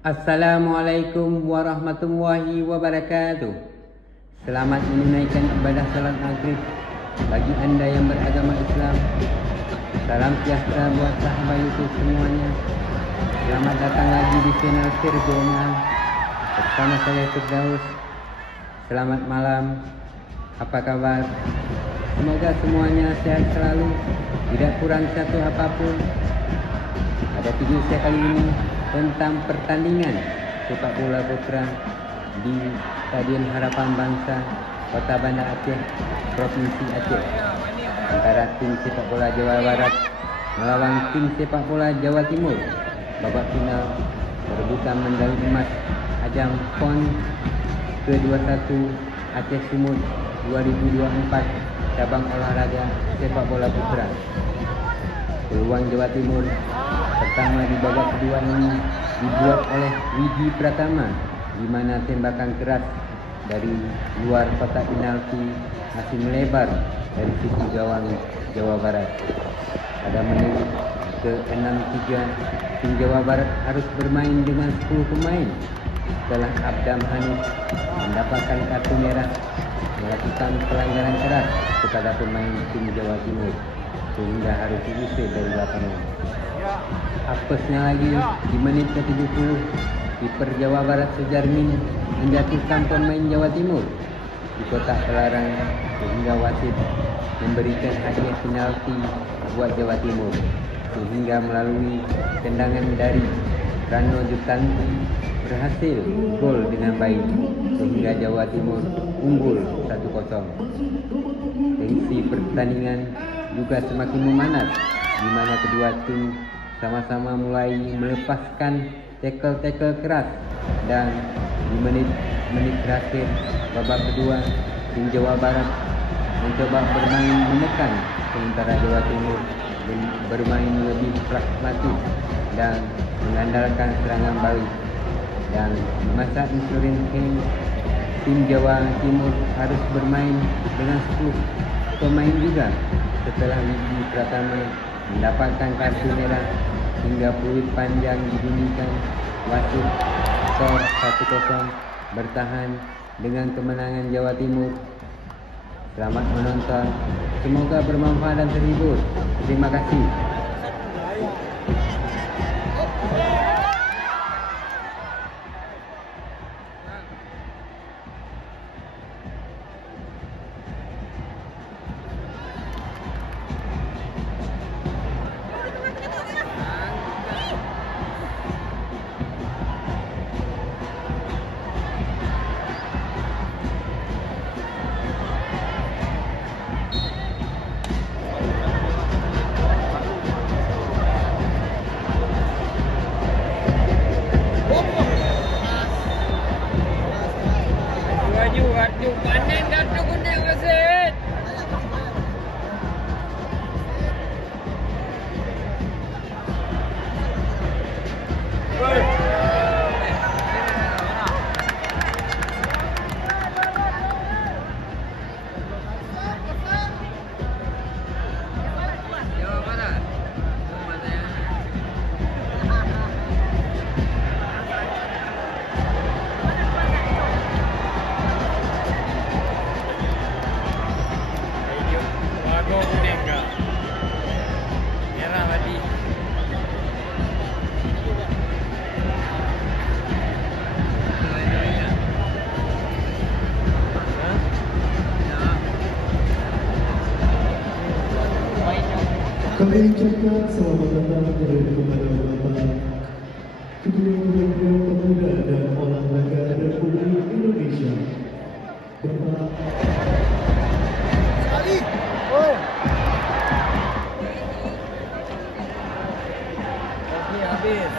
Assalamualaikum warahmatullahi wabarakatuh. Selamat menunaikan ibadah salat maghrib bagi anda yang beragama Islam. Salam sejahtera buat sahabat YouTube semuanya. Selamat datang lagi di channel Firdaus bersama saya Firdaus. Selamat malam. Apa kabar? Semoga semuanya sehat selalu, tidak kurang satu apapun. Pada video saya kali ini tentang pertandingan sepak bola putra di Stadion Harapan Bangsa Kota Banda Aceh, Provinsi Aceh, antara tim sepak bola Jawa Barat melawan tim sepak bola Jawa Timur, babak final perebutan medali emas ajang PON ke-21 Aceh Sumut 2024 cabang olahraga sepak bola putra. Peluang Jawa Timur pertama di babak kedua ini dibuat oleh Widi Pratama, di mana tembakan keras dari luar kotak penalti masih melebar dari sisi gawang Jawa Barat. Pada menit ke-63, tim Jawa Barat harus bermain dengan 10 pemain setelah Abdam Hanif mendapatkan kartu merah melakukan pelanggaran keras kepada pemain tim Jawa Timur sehingga harus diusir dari lapangan. Apesnya lagi di menit ke-70, kiper Jawa Barat Sujarmin menjatuhkan pemain Jawa Timur di kotak pelarang sehingga wasit memberikan hadiah penalti buat Jawa Timur, sehingga melalui tendangan dari Rano Jutanti berhasil gol dengan baik sehingga Jawa Timur unggul 1-0. Tensi pertandingan juga semakin memanas, di mana kedua tim sama-sama mulai melepaskan tackle keras, dan di menit terakhir babak kedua tim Jawa Barat mencoba bermain menekan, sementara Jawa Timur bermain lebih pragmatis dan mengandalkan serangan balik. Dan di masa injury time tim Jawa Timur harus bermain dengan 10 pemain juga setelah Widi Pratama mendapatkan kartu merah hingga peluit panjang dibunyikan. Wasit skor 1-0 bertahan dengan kemenangan Jawa Timur. Selamat menonton, semoga bermanfaat dan terhibur. Terima kasih. Kartu panen, kartu kuning wasit. Kami ucapkan selamat datang kepada Bapak Ketua Kementerian Pemuda dan Olahraga Republik Indonesia, Bapak Ali. Habis.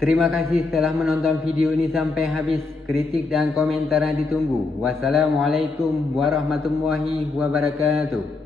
Terima kasih telah menonton video ini sampai habis. Kritik dan komentar ditunggu. Wassalamualaikum warahmatullahi wabarakatuh.